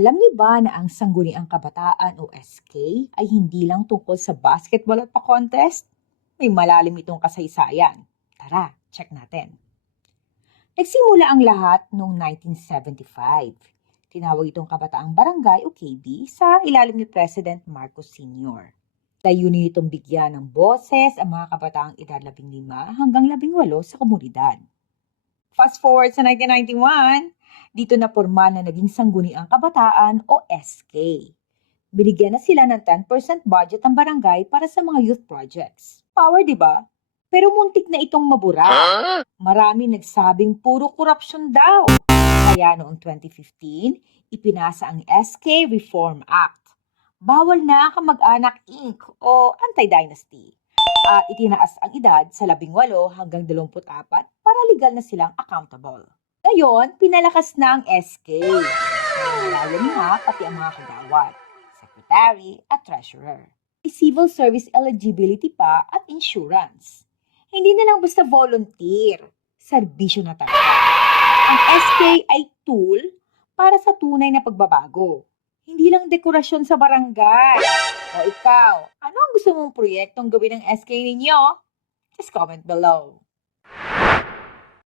Alam niyo ba na ang Sangguniang Kabataan o SK ay hindi lang tungkol sa basketball at pa-contest? May malalim itong kasaysayan. Tara, check natin. Nagsimula ang lahat noong 1975. Tinawag itong Kabataang Barangay o KB sa ilalim ni President Marcos Sr. Layunin itong bigyan ng boses ang mga kabataang edad 15 hanggang 18 sa komunidad. Fast forward sa 1991, dito na porma na naging Sangguniang Kabataan o SK. Binigyan na sila ng 10% budget ang barangay para sa mga youth projects. Power, di ba? Pero muntik na itong mabura. Marami nagsabing puro korupsyon daw. Kaya noong 2015, ipinasa ang SK Reform Act. Bawal na ang Kamag-anak Inc. o Anti-Dynasty. At itinaas ang edad sa 18 hanggang 24 para legal na silang accountable. Ngayon, pinalakas na ang SK. Nalalim na pati ang mga kagawad, secretary at treasurer. May civil service eligibility pa at insurance. Hindi na lang basta volunteer, serbisyo na talaga. Ang SK ay tool para sa tunay na pagbabago. Hindi lang dekorasyon sa barangay. O ikaw, ano ang gusto mong proyektong gawin ng SK ninyo? Just comment below.